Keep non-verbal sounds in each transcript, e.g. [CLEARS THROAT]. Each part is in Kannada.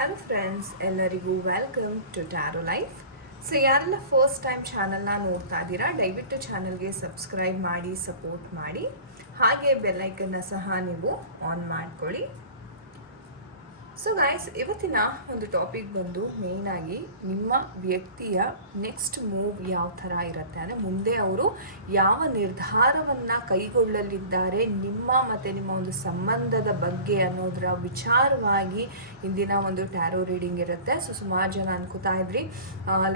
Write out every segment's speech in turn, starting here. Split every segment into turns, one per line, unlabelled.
ಹಲೋ ಫ್ರೆಂಡ್ಸ್ ಎಲ್ಲರಿಗೂ welcome to tarot life so ಯಾರೆಲ್ಲ ಫಸ್ಟ್ ಟೈಮ್ ಚಾನಲ್ನ ನೋಡ್ತಾ ಇದ್ದೀರಾ, ದಯವಿಟ್ಟು ಚಾನಲ್ಗೆ ಸಬ್ಸ್ಕ್ರೈಬ್ ಮಾಡಿ ಸಪೋರ್ಟ್ ಮಾಡಿ. ಹಾಗೆ ಬೆಲ್ಲೈಕನ್ನ ಸಹ ನೀವು ಆನ್ ಮಾಡ್ಕೊಳ್ಳಿ. ಸೊ ಗಾಯ್ಸ್ ಇವತ್ತಿನ ಒಂದು ಟಾಪಿಕ್ ಬಂದು ಆಗಿ ನಿಮ್ಮ ವ್ಯಕ್ತಿಯ ನೆಕ್ಸ್ಟ್ ಮೂವ್ ಯಾವ ಥರ ಇರುತ್ತೆ? ಅಂದರೆ ಮುಂದೆ ಅವರು ಯಾವ ನಿರ್ಧಾರವನ್ನು ಕೈಗೊಳ್ಳಲಿದ್ದಾರೆ, ನಿಮ್ಮ ಮತ್ತು ನಿಮ್ಮ ಒಂದು ಸಂಬಂಧದ ಬಗ್ಗೆ ಅನ್ನೋದರ ವಿಚಾರವಾಗಿ ಇಂದಿನ ಒಂದು ಟ್ಯಾರೋ ರೀಡಿಂಗ್ ಇರುತ್ತೆ. ಸೊ ಸುಮಾರು ಜನ ಅನ್ಕೋತಾ ಇದ್ರಿ.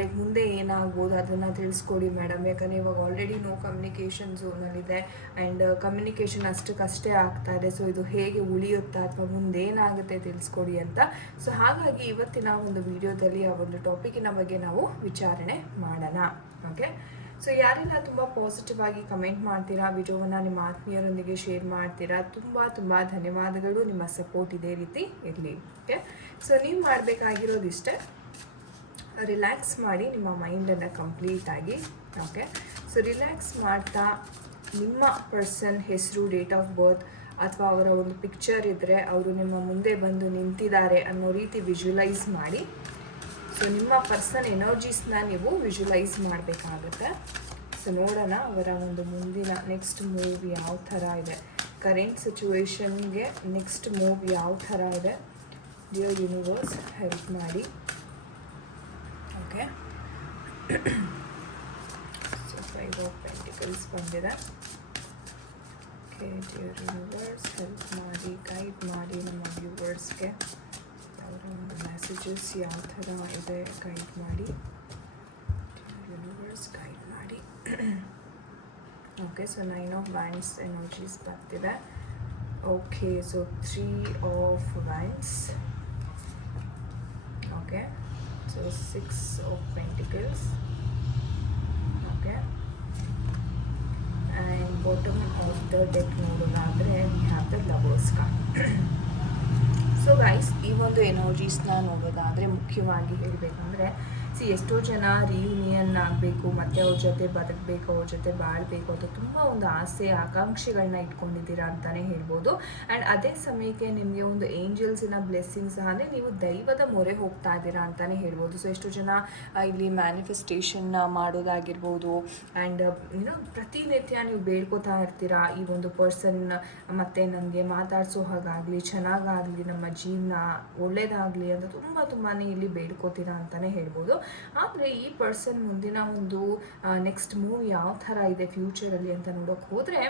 ಲೈಕ್ ಮುಂದೆ ಏನಾಗ್ಬೋದು ಅದನ್ನು ತಿಳಿಸ್ಕೊಡಿ ಮೇಡಮ್ ಯಾಕಂದರೆ ಇವಾಗ ಆಲ್ರೆಡಿ ನೋ ಕಮ್ಯುನಿಕೇಷನ್ ಝೋನಲ್ಲಿದೆ ಆ್ಯಂಡ್ ಕಮ್ಯುನಿಕೇಷನ್ ಅಷ್ಟಕ್ಕಷ್ಟೇ ಆಗ್ತಾ ಇದೆ. ಸೊ ಇದು ಹೇಗೆ ಉಳಿಯುತ್ತಾ ಅಥವಾ ಮುಂದೆ ಏನಾಗುತ್ತೆ ಅಂತ. ಸೊ ಹಾಗಾಗಿ ಇವತ್ತಿನ ಒಂದು ವಿಡಿಯೋದಲ್ಲಿ ಆ ಒಂದು ಟಾಪಿಕಿನ ಬಗ್ಗೆ ನಾವು ವಿಚಾರಣೆ ಮಾಡೋಣ. ಓಕೆ ಸೊ ಯಾರೆಲ್ಲ ತುಂಬ ಪಾಸಿಟಿವ್ ಆಗಿ ಕಮೆಂಟ್ ಮಾಡ್ತೀರಾ, ವಿಡಿಯೋವನ್ನು ನಿಮ್ಮ ಆತ್ಮೀಯರೊಂದಿಗೆ ಶೇರ್ ಮಾಡ್ತೀರಾ, ತುಂಬ ತುಂಬ ಧನ್ಯವಾದಗಳು. ನಿಮ್ಮ ಸಪೋರ್ಟ್ ಇದೇ ರೀತಿ ಇರಲಿ. ಓಕೆ ಸೊ ನೀವು ಮಾಡಬೇಕಾಗಿರೋದಿಷ್ಟೇ ರಿಲ್ಯಾಕ್ಸ್ ಮಾಡಿ ನಿಮ್ಮ ಮೈಂಡನ್ನು ಕಂಪ್ಲೀಟಾಗಿ ಓಕೆ ಸೊ ರಿಲ್ಯಾಕ್ಸ್ ಮಾಡ್ತಾ ನಿಮ್ಮ ಪರ್ಸನ್ ಹೆಸರು ಡೇಟ್ ಆಫ್ ಬರ್ತ್ ಅಥವಾ ಅವರ ಒಂದು ಪಿಕ್ಚರ್ ಇದ್ದರೆ ಅವರು ನಿಮ್ಮ ಮುಂದೆ ಬಂದು ನಿಂತಿದ್ದಾರೆ ಅನ್ನೋ ರೀತಿ ವಿಜುವಲೈಸ್ ಮಾಡಿ. ಸೊ ನಿಮ್ಮ ಪರ್ಸನ್ ಎನರ್ಜೀಸ್ನ ನೀವು ವಿಜುವಲೈಸ್ ಮಾಡಬೇಕಾಗುತ್ತೆ. ಸೊ ನೋಡೋಣ ಅವರ ಒಂದು ಮುಂದಿನ ನೆಕ್ಸ್ಟ್ ಮೂವ್ ಯಾವ ಥರ ಇದೆ. ಕರೆಂಟ್ ಸಿಚುವೇಶನ್ಗೆ ನೆಕ್ಸ್ಟ್ ಮೂವ್ ಯಾವ ಥರ ಇದೆ. ಡಿಯರ್ ಯೂನಿವರ್ಸ್ ಹೆಲ್ಪ್ ಮಾಡಿ. Okay so five of pentacles ಬಂದಿದೆ. ಓಕೆ ಡಿಯರ್ ಯೂನಿವರ್ಸ್ ಹೆಲ್ಪ್ ಮಾಡಿ ಗೈಡ್ ಮಾಡಿ ನಮ್ಮ ವ್ಯೂವರ್ಸ್ಗೆ ಅವರ ಒಂದು ಮೆಸೇಜಸ್ ಯಾವ ಥರ ಇದೆ ಗೈಡ್ ಮಾಡಿ ಯೂನಿವರ್ಸ್ ಗೈಡ್ ಮಾಡಿ okay so nine of wands energies ಬರ್ತಿದೆ okay so three of wands okay so six of pentacles okay and bottom of the deck ನೋಡೋದಾದರೆ we have the lovers card so guys ಈ ಒಂದು ಎನರ್ಜೀಸ್ನ ನೋಡೋದಾದರೆ ಮುಖ್ಯವಾಗಿ ಹೇಳಬೇಕಂದ್ರೆ ಸಿ, ಎಷ್ಟೋ ಜನ ರಿಯೂನಿಯನ್ ಆಗಬೇಕು, ಮತ್ತು ಅವ್ರ ಜೊತೆ ಬದುಕಬೇಕು, ಅವ್ರ ಜೊತೆ ಬಾಳಬೇಕು ಅಂತ ತುಂಬ ಒಂದು ಆಸೆ ಆಕಾಂಕ್ಷೆಗಳನ್ನ ಇಟ್ಕೊಂಡಿದ್ದೀರಾ ಅಂತಲೇ ಹೇಳ್ಬೋದು. ಆ್ಯಂಡ್ ಅದೇ ಸಮಯಕ್ಕೆ ನಿಮಗೆ ಒಂದು ಏಂಜಲ್ಸಿನ ಬ್ಲೆಸ್ಸಿಂಗ್ ಸಹ ಅಂದರೆ ನೀವು ದೈವದ ಮೊರೆ ಹೋಗ್ತಾ ಇದ್ದೀರಾ ಅಂತಲೇ ಹೇಳ್ಬೋದು. ಸೊ ಎಷ್ಟೋ ಜನ ಇಲ್ಲಿ ಮ್ಯಾನಿಫೆಸ್ಟೇಷನ್ನ ಮಾಡೋದಾಗಿರ್ಬೋದು. ಆ್ಯಂಡ್ ಏನೋ ಪ್ರತಿನಿತ್ಯ ನೀವು ಬೇಡ್ಕೋತಾ ಇರ್ತೀರಾ ಈ ಒಂದು ಪರ್ಸನ್ ಮತ್ತು ನನಗೆ ಮಾತಾಡಿಸೋ ಹಾಗಾಗಲಿ, ಚೆನ್ನಾಗಾಗಲಿ, ನಮ್ಮ ಜೀವನ ಒಳ್ಳೆಯದಾಗಲಿ ಅಂತ ತುಂಬ ತುಂಬಾ ಇಲ್ಲಿ ಬೇಡ್ಕೋತೀರಾ ಅಂತಲೇ ಹೇಳ್ಬೋದು. ಆದರೆ ಈ ಪರ್ಸನ್ ಮುಂದಿನ ಒಂದು ನೆಕ್ಸ್ಟ್ ಮೂವ್ ಯಾವ ಥರ ಇದೆ ಫ್ಯೂಚರಲ್ಲಿ ಅಂತ ನೋಡೋಕೆ ಹೋದರೆ,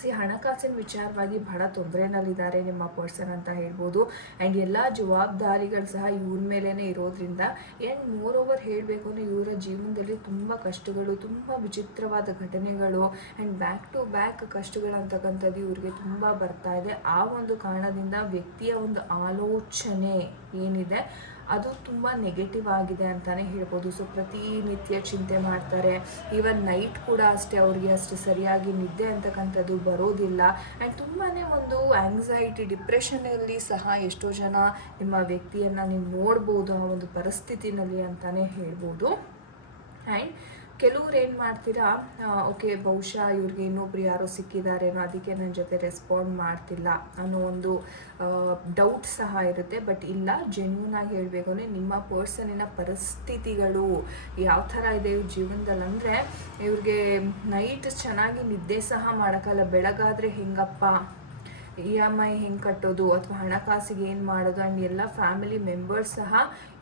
ಸಿ ಹಣಕಾಸಿನ ವಿಚಾರವಾಗಿ ಬಹಳ ತೊಂದರೆನಲ್ಲಿದ್ದಾರೆ ನಿಮ್ಮ ಪರ್ಸನ್ ಅಂತ ಹೇಳ್ಬೋದು. ಆ್ಯಂಡ್ ಎಲ್ಲ ಜವಾಬ್ದಾರಿಗಳು ಸಹ ಇವ್ರ ಮೇಲೇ ಇರೋದ್ರಿಂದ ಆ್ಯಂಡ್ ಮೋರ್ ಓವರ್ ಹೇಳಬೇಕು ಅಂದರೆ ಇವರ ಜೀವನದಲ್ಲಿ ತುಂಬ ಕಷ್ಟಗಳು, ತುಂಬ ವಿಚಿತ್ರವಾದ ಘಟನೆಗಳು ಆ್ಯಂಡ್ ಬ್ಯಾಕ್ ಟು ಬ್ಯಾಕ್ ಕಷ್ಟಗಳು ಅಂತಕ್ಕಂಥದ್ದು ಇವ್ರಿಗೆ ತುಂಬ ಬರ್ತಾ ಇದೆ. ಆ ಒಂದು ಕಾರಣದಿಂದ ವ್ಯಕ್ತಿಯ ಒಂದು ಆಲೋಚನೆ ಏನಿದೆ ಅದು ತುಂಬ ನೆಗೆಟಿವ್ ಆಗಿದೆ ಅಂತಲೇ ಹೇಳ್ಬೋದು. ಸೊ ಪ್ರತಿನಿತ್ಯ ಚಿಂತೆ ಮಾಡ್ತಾರೆ. ಈವನ್ ನೈಟ್ ಕೂಡ ಅಷ್ಟೇ ಅವ್ರಿಗೆ ಅಷ್ಟು ಸರಿಯಾಗಿ ನಿದ್ದೆ ಅಂತಕ್ಕಂಥದ್ದು ಬರೋದಿಲ್ಲ. ಆ್ಯಂಡ್ ತುಂಬಾ ಒಂದು ಆ್ಯಂಗ್ಸೈಟಿ ಡಿಪ್ರೆಷನಲ್ಲಿ ಸಹ ಎಷ್ಟೋ ಜನ ನಿಮ್ಮ ವ್ಯಕ್ತಿಯನ್ನು ನೀವು ನೋಡ್ಬೋದು ಆ ಒಂದು ಪರಿಸ್ಥಿತಿನಲ್ಲಿ ಅಂತಲೇ ಹೇಳ್ಬೋದು. ಆ್ಯಂಡ್ ಕೆಲವ್ರು ಏನು ಮಾಡ್ತೀರಾ ಓಕೆ, ಬಹುಶಃ ಇವ್ರಿಗೆ ಇನ್ನೊಬ್ರು ಯಾರೋ ಸಿಕ್ಕಿದಾರೇನೋ ಅದಕ್ಕೆ ನನ್ನ ಜೊತೆ ರೆಸ್ಪಾಂಡ್ ಮಾಡ್ತಿಲ್ಲ ಅನ್ನೋ ಒಂದು ಡೌಟ್ ಸಹ ಇರುತ್ತೆ. ಬಟ್ ಇಲ್ಲ ಜೆನ್ಯೂನ್ ಆಗಿ ಹೇಳಬೇಕು ಅಂದರೆ ನಿಮ್ಮ ಪರ್ಸನಿನ ಪರಿಸ್ಥಿತಿಗಳು ಯಾವ ಥರ ಇದೆ ಇವ್ರ ಜೀವನದಲ್ಲಿ ಅಂದರೆ ಇವ್ರಿಗೆ ನೈಟ್ ಚೆನ್ನಾಗಿ ನಿದ್ದೆ ಸಹ ಮಾಡೋಕ್ಕಲ್ಲ, ಬೆಳಗಾದರೆ ಹೆಂಗಪ್ಪ? ಇ ಎಂ ಐ ಹೆಂಗೆ ಕಟ್ಟೋದು ಅಥವಾ ಹಣಕಾಸಿಗೆ ಏನು ಮಾಡೋದು ಆ್ಯಂಡ್ ಎಲ್ಲ ಫ್ಯಾಮಿಲಿ ಮೆಂಬರ್ಸ್ ಸಹ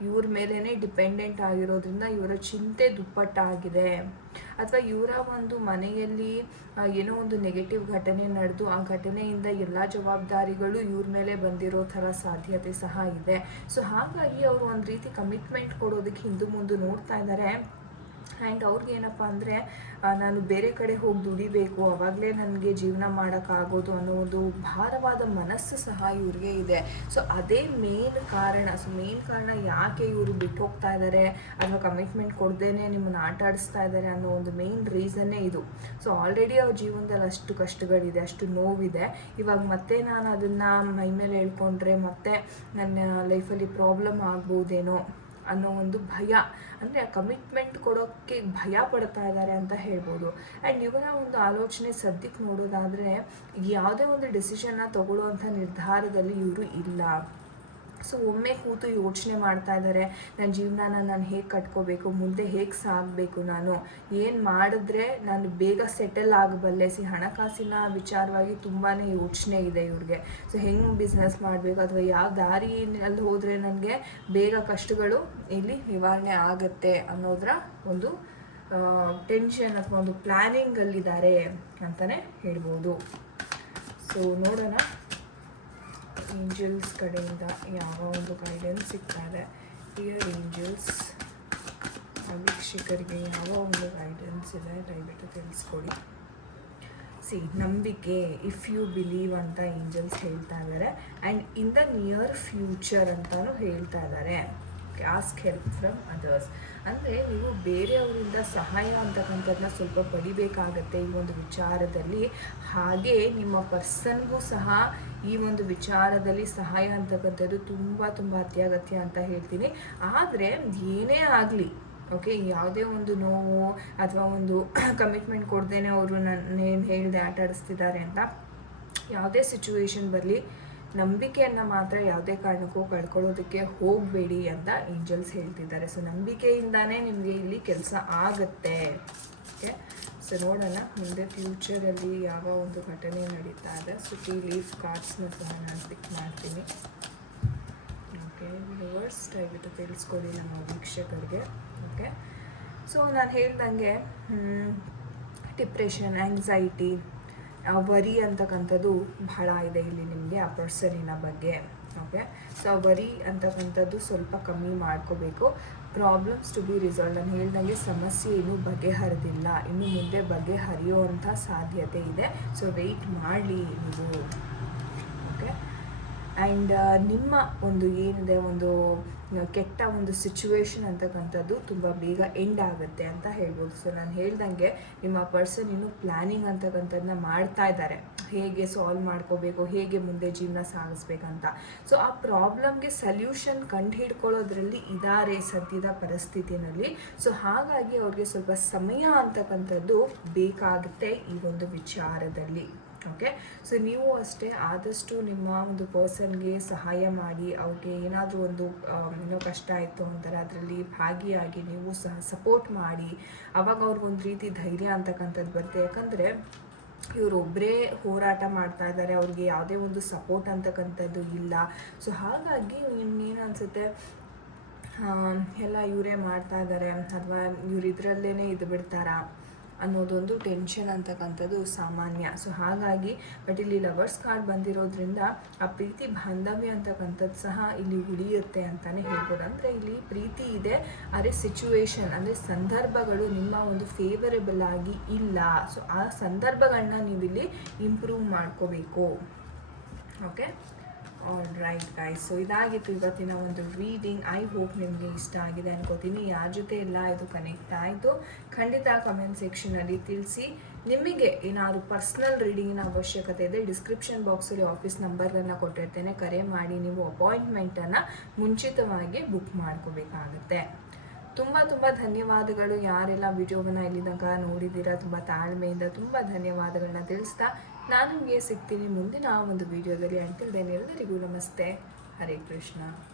ಇವ್ರ ಮೇಲೇ ಡಿಪೆಂಡೆಂಟ್ ಆಗಿರೋದ್ರಿಂದ ಇವರ ಚಿಂತೆ ದುಪ್ಪಟ್ಟಾಗಿದೆ. ಅಥವಾ ಇವರ ಒಂದು ಮನೆಯಲ್ಲಿ ಏನೋ ಒಂದು ನೆಗೆಟಿವ್ ಘಟನೆ ನಡೆದು ಆ ಘಟನೆಯಿಂದ ಎಲ್ಲ ಜವಾಬ್ದಾರಿಗಳು ಇವ್ರ ಮೇಲೆ ಬಂದಿರೋ ಥರ ಸಾಧ್ಯತೆ ಸಹ ಇದೆ. ಸೊ ಹಾಗಾಗಿ ಅವರು ಒಂದು ರೀತಿ ಕಮಿಟ್ಮೆಂಟ್ ಕೊಡೋದಕ್ಕೆ ಹಿಂದೆ ಮುಂದೆ ನೋಡ್ತಾ ಇದ್ದಾರೆ. ಆ್ಯಂಡ್ ಅವ್ರಿಗೆ ಏನಪ್ಪ ಅಂದರೆ ನಾನು ಬೇರೆ ಕಡೆ ಹೋಗಿ ದುಡಿಬೇಕು, ಅವಾಗಲೇ ನನಗೆ ಜೀವನ ಮಾಡೋಕ್ಕಾಗೋದು ಅನ್ನೋ ಒಂದು ಭಾರವಾದ ಮನಸ್ಸು ಸಹ ಇವ್ರಿಗೆ ಇದೆ. ಸೊ ಅದೇ ಮೇನ್ ಕಾರಣ ಸೊ ಮೇನ್ ಕಾರಣ ಯಾಕೆ ಇವರು ಬಿಟ್ಟು ಹೋಗ್ತಾ ಇದ್ದಾರೆ ಅಥವಾ ಕಮಿಟ್ಮೆಂಟ್ ಕೊಡ್ದೇ ನಿಮ್ಮನ್ನು ಆಟ ಆಡಿಸ್ತಾ ಇದ್ದಾರೆ ಅನ್ನೋ ಒಂದು ಮೇನ್ ರೀಸನ್ನೇ ಇದು. ಸೊ ಆಲ್ರೆಡಿ ಅವ್ರ ಜೀವನದಲ್ಲಿ ಅಷ್ಟು ಕಷ್ಟಗಳಿದೆ, ಅಷ್ಟು ನೋವಿದೆ. ಇವಾಗ ಮತ್ತೆ ನಾನು ಅದನ್ನು ಮೈ ಮೇಲೆ ಹೇಳ್ಕೊಂಡ್ರೆ ಮತ್ತೆ ನನ್ನ ಲೈಫಲ್ಲಿ ಪ್ರಾಬ್ಲಮ್ ಆಗ್ಬೋದೇನೋ. ಅನ್ನೋ ಒಂದು ಭಯ. ಅಂದರೆ ಆ ಕಮಿಟ್ಮೆಂಟ್ ಕೊಡೋಕ್ಕೆ ಭಯ ಪಡ್ತಾ ಇದ್ದಾರೆ ಅಂತ ಹೇಳ್ಬೋದು. ಆ್ಯಂಡ್ ಇವರ ಒಂದು ಆಲೋಚನೆ ಸದ್ಯಕ್ಕೆ ನೋಡೋದಾದರೆ ಯಾವುದೇ ಒಂದು ಡಿಸಿಷನ್ನ ತಗೊಳ್ಳುವಂಥ ನಿರ್ಧಾರದಲ್ಲಿ ಇವರು ಇಲ್ಲ. ಸೊ ಒಮ್ಮೆ ಕೂತು ಯೋಚನೆ ಮಾಡ್ತಾ ಇದ್ದಾರೆ, ನನ್ನ ಜೀವನನ ನಾನು ಹೇಗೆ ಕಟ್ಕೋಬೇಕು, ಮುಂದೆ ಹೇಗೆ ಸಾಗಬೇಕು ನಾನು? ಏನು ಮಾಡಿದ್ರೆ ನಾನು ಬೇಗ ಸೆಟಲ್ ಆಗಬಲ್ಲೆ? ಸಿ, ಹಣಕಾಸಿನ ವಿಚಾರವಾಗಿ ತುಂಬಾ ಯೋಚನೆ ಇದೆ ಇವ್ರಿಗೆ. ಸೊ ಹೆಂಗೆ ಬಿಸ್ನೆಸ್ ಮಾಡಬೇಕು? ಅಥವಾ ಯಾವ ದಾರಿಯಲ್ಲಿ ಹೋದರೆ ನನಗೆ ಬೇಗ ಕಷ್ಟಗಳು ಇಲ್ಲಿ ನಿವಾರಣೆ ಆಗುತ್ತೆ ಅನ್ನೋದರ ಒಂದು ಟೆನ್ಷನ್ ಅಥವಾ ಒಂದು ಪ್ಲ್ಯಾನಿಂಗಲ್ಲಿದ್ದಾರೆ ಅಂತಲೇ ಹೇಳ್ಬೋದು. ಸೊ ನೋಡೋಣ. ಏಂಜಲ್ಸ್ ಕಡೆಯಿಂದ ಯಾವ ಒಂದು ಗೈಡೆನ್ಸ್ ಸಿಗ್ತಾ ಇದೆ ಏಂಜಲ್ಸ್ ವೀಕ್ಷಕರಿಗೆ ಯಾವ ಒಂದು ಗೈಡೆನ್ಸ್ ಇದೆ, ದಯವಿಟ್ಟು ತಿಳಿಸ್ಕೊಡಿ. ಸಿ ನಂಬಿಕೆ ಇಫ್ ಯು ಬಿಲೀವ್ ಅಂತ ಏಂಜಲ್ಸ್ ಹೇಳ್ತಾ ಇದ್ದಾರೆ. And in the near future ಅಂತಲೂ ಹೇಳ್ತಾ ಇದ್ದಾರೆ. ಆಸ್ಕ್ ಹೆಲ್ಪ್ ಫ್ರಮ್ ಅದರ್ಸ್ ಅಂದರೆ ನೀವು ಬೇರೆಯವರಿಂದ ಸಹಾಯ ಅಂತಕ್ಕಂಥದ್ದನ್ನ ಸ್ವಲ್ಪ ಪಡಿಬೇಕಾಗತ್ತೆ ಈ ಒಂದು ವಿಚಾರದಲ್ಲಿ. ಹಾಗೆ ನಿಮ್ಮ ಪರ್ಸನ್ಗೂ ಸಹ ಈ ಒಂದು ವಿಚಾರದಲ್ಲಿ ಸಹಾಯ ಅಂತಕ್ಕಂಥದ್ದು ತುಂಬ ತುಂಬ ಅತ್ಯಗತ್ಯ ಅಂತ ಹೇಳ್ತೀನಿ. ಆದರೆ ಏನೇ ಆಗಲಿ ಓಕೆ ಯಾವುದೇ ಒಂದು ನೋವು ಅಥವಾ ಒಂದು [CLEARS THROAT] ಕಮಿಟ್ಮೆಂಟ್ ಕೊಡ್ದೇನೆ ಅವರು ನನ್ನ ಏನು ಹೇಳಿದೆ ಆಟ ಆಡಿಸ್ತಿದ್ದಾರೆ ಅಂತ ಯಾವುದೇ ಸಿಚುವೇಶನ್ ಬರಲಿ, ನಂಬಿಕೆಯನ್ನು ಮಾತ್ರ ಯಾವುದೇ ಕಾರಣಕ್ಕೂ ಕಳ್ಕೊಳ್ಳೋದಕ್ಕೆ ಹೋಗಬೇಡಿ ಅಂತ ಏಂಜಲ್ಸ್ ಹೇಳ್ತಿದ್ದಾರೆ. ಸೊ ನಂಬಿಕೆಯಿಂದಾನೇ ನಿಮಗೆ ಇಲ್ಲಿ ಕೆಲಸ ಆಗುತ್ತೆ ಓಕೆ ಸೊ ನೋಡೋಣ, ಮುಂದೆ ಫ್ಯೂಚರಲ್ಲಿ ಯಾವ ಒಂದು ಘಟನೆ ನಡೀತಾ ಇದೆ. ಸೊ ಟಿ ಲೀಫ್ ಕಾರ್ಡ್ಸ್ನ ಸಹ ನಾನು ಪಿಕ್ ಮಾಡ್ತೀನಿ. ಓಕೆ ರಿವರ್ಸ್ ದಯವಿಟ್ಟು ತಿಳಿಸ್ಕೊಡಿ ನಮ್ಮ ವೀಕ್ಷಕರಿಗೆ. ಓಕೆ ಸೊ ನಾನು ಹೇಳ್ದಂಗೆ ಡಿಪ್ರೆಷನ್ ಆ್ಯಂಗ್ಸೈಟಿ ವರಿ ಅಂತಕ್ಕಂಥದ್ದು ಬಹಳ ಇದೆ ಇಲ್ಲಿ ನಿಮಗೆ, ಆ ಪರ್ಸನಿನ ಬಗ್ಗೆ. ಓಕೆ ಸೊ ವರಿ ಅಂತಕ್ಕಂಥದ್ದು ಸ್ವಲ್ಪ ಕಮ್ಮಿ ಮಾಡ್ಕೋಬೇಕು. ಪ್ರಾಬ್ಲಮ್ಸ್ ಟು ಬಿ ರಿಸಾಲ್ವ್ ನಾನು ಹೇಳ್ದಂಗೆ ಸಮಸ್ಯೆ ಇನ್ನೂ ಬಗೆಹರಿದಿಲ್ಲ. ಇನ್ನು ಮುಂದೆ ಬಗೆಹರಿಯುವಂಥ ಸಾಧ್ಯತೆ ಇದೆ. ಸೊ ವೆಯ್ಟ್ ಮಾಡಲಿ ನೀವು. ಓಕೆ ಆ್ಯಂಡ್ ನಿಮ್ಮ ಒಂದು ಏನಿದೆ ಒಂದು ಕೆಟ್ಟ ಒಂದು ಸಿಚುವೇಶನ್ ಅಂತಕ್ಕಂಥದ್ದು ತುಂಬ ಬೇಗ ಎಂಡ್ ಆಗುತ್ತೆ ಅಂತ ಹೇಳ್ಬೋದು. ಸೊ ನಾನು ಹೇಳ್ದಂಗೆ ನಿಮ್ಮ ಪರ್ಸನ್ ಇನ್ನು ಪ್ಲ್ಯಾನಿಂಗ್ ಅಂತಕ್ಕಂಥದ್ದನ್ನ ಮಾಡ್ತಾ ಇದ್ದಾರೆ. ಹೇಗೆ ಸಾಲ್ವ್ ಮಾಡ್ಕೋಬೇಕು, ಹೇಗೆ ಮುಂದೆ ಜೀವನ ಸಾಗಿಸ್ಬೇಕಂತ. ಸೊ ಆ ಪ್ರಾಬ್ಲಮ್ಗೆ ಸಲ್ಯೂಷನ್ ಕಂಡುಹಿಡ್ಕೊಳ್ಳೋದ್ರಲ್ಲಿ ಇದಾರೆ ಸದ್ಯದ ಪರಿಸ್ಥಿತಿನಲ್ಲಿ. ಸೊ ಹಾಗಾಗಿ ಅವ್ರಿಗೆ ಸ್ವಲ್ಪ ಸಮಯ ಅಂತಕ್ಕಂಥದ್ದು ಬೇಕಾಗುತ್ತೆ ಈ ಒಂದು ವಿಚಾರದಲ್ಲಿ. ಓಕೆ? ಸೊ ನೀವು ಅಷ್ಟೇ ಆದಷ್ಟು ನಿಮ್ಮ ಒಂದು ಪರ್ಸನ್ಗೆ ಸಹಾಯ ಮಾಡಿ, ಅವ್ರಿಗೆ ಏನಾದರೂ ಒಂದು ಏನೋ ಕಷ್ಟ ಆಯಿತು ಅಂತಾರೆ, ಅದರಲ್ಲಿ ಭಾಗಿಯಾಗಿ ನೀವು ಸಹ ಸಪೋರ್ಟ್ ಮಾಡಿ, ಅವಾಗ ಅವ್ರಿಗೊಂದು ರೀತಿ ಧೈರ್ಯ ಅಂತಕ್ಕಂಥದ್ದು ಬರುತ್ತೆ. ಯಾಕಂದರೆ ಇವರೊಬ್ಬರೇ ಹೋರಾಟ ಮಾಡ್ತಾ ಇದ್ದಾರೆ, ಅವ್ರಿಗೆ ಯಾವುದೇ ಒಂದು ಸಪೋರ್ಟ್ ಅಂತಕ್ಕಂಥದ್ದು ಇಲ್ಲ. ಸೊ ಹಾಗಾಗಿ ನಿಮ್ಗೇನು ಅನಿಸುತ್ತೆ? ಎಲ್ಲ ಇವರೇ ಮಾಡ್ತಾ ಇದ್ದಾರೆ, ಅಥವಾ ಇವ್ರು ಇದರಲ್ಲೇ ಇದು ಬಿಡ್ತಾರಾ ಅನ್ನೋದೊಂದು ಟೆನ್ಷನ್ ಅಂತಕ್ಕಂಥದ್ದು ಸಾಮಾನ್ಯ. ಸೊ ಹಾಗಾಗಿ ಬಟ್ ಇಲ್ಲಿ ಲವರ್ಸ್ ಕಾರ್ಡ್ ಬಂದಿರೋದ್ರಿಂದ ಆ ಪ್ರೀತಿ ಬಾಂಧವ್ಯ ಅಂತಕ್ಕಂಥದ್ದು ಸಹ ಇಲ್ಲಿ ಉಳಿಯುತ್ತೆ ಅಂತಲೇ ಹೇಳ್ಬೋದು. ಅಂದರೆ ಇಲ್ಲಿ ಪ್ರೀತಿ ಇದೆ ಆದರೆ ಸಿಚುವೇಶನ್ ಅಂದರೆ ಸಂದರ್ಭಗಳು ನಿಮ್ಮ ಒಂದು ಫೇವರೇಬಲ್ ಆಗಿ ಇಲ್ಲ. ಸೊ ಆ ಸಂದರ್ಭಗಳನ್ನ ನೀವಿಲ್ಲಿ ಇಂಪ್ರೂವ್ ಮಾಡ್ಕೋಬೇಕು. Okay all right guys so ಇದಾಗಿತ್ತು ಇವತ್ತಿನ ಒಂದು ರೀಡಿಂಗ್ ಐ ಹೋಪ್ ನಿಮಗೆ ಇಷ್ಟ ಆಗಿದೆ ಅನ್ಕೋತೀನಿ. ಯಾರ ಜೊತೆ ಎಲ್ಲ ಇದು ಕನೆಕ್ಟ್ ಆಯಿತು. ಖಂಡಿತ ಕಮೆಂಟ್ ಸೆಕ್ಷನಲ್ಲಿ ತಿಳಿಸಿ. ನಿಮಗೆ ಏನಾದರೂ ಪರ್ಸ್ನಲ್ ರೀಡಿಂಗಿನ ಅವಶ್ಯಕತೆ ಇದೆ ಡಿಸ್ಕ್ರಿಪ್ಷನ್ ಬಾಕ್ಸಲ್ಲಿ ಆಫೀಸ್ ನಂಬರನ್ನು ಕೊಟ್ಟಿರ್ತೇನೆ. ಕರೆ ಮಾಡಿ ನೀವು ಅಪಾಯಿಂಟ್ಮೆಂಟನ್ನು ಮುಂಚಿತವಾಗಿ ಬುಕ್ ಮಾಡ್ಕೋಬೇಕಾಗುತ್ತೆ. ತುಂಬ ತುಂಬ ಧನ್ಯವಾದಗಳು. ಯಾರೆಲ್ಲ ವಿಡಿಯೋವನ್ನು ಇಲ್ಲಿ ತನಕ ನೋಡಿದ್ದೀರಾ, ತುಂಬ ತಾಳ್ಮೆಯಿಂದ ತುಂಬ ಧನ್ಯವಾದಗಳನ್ನ ತಿಳಿಸ್ತಾ ನಾನು ನಿಮಗೆ ಸಿಗ್ತೀನಿ ಮುಂದಿನ ಒಂದು ವಿಡಿಯೋದಲ್ಲಿ ಅಂಟಿಲ್ ದೆನ್ ಎಲ್ಲರಿಗೂ ನಮಸ್ತೆ. ಹರೇ ಕೃಷ್ಣ.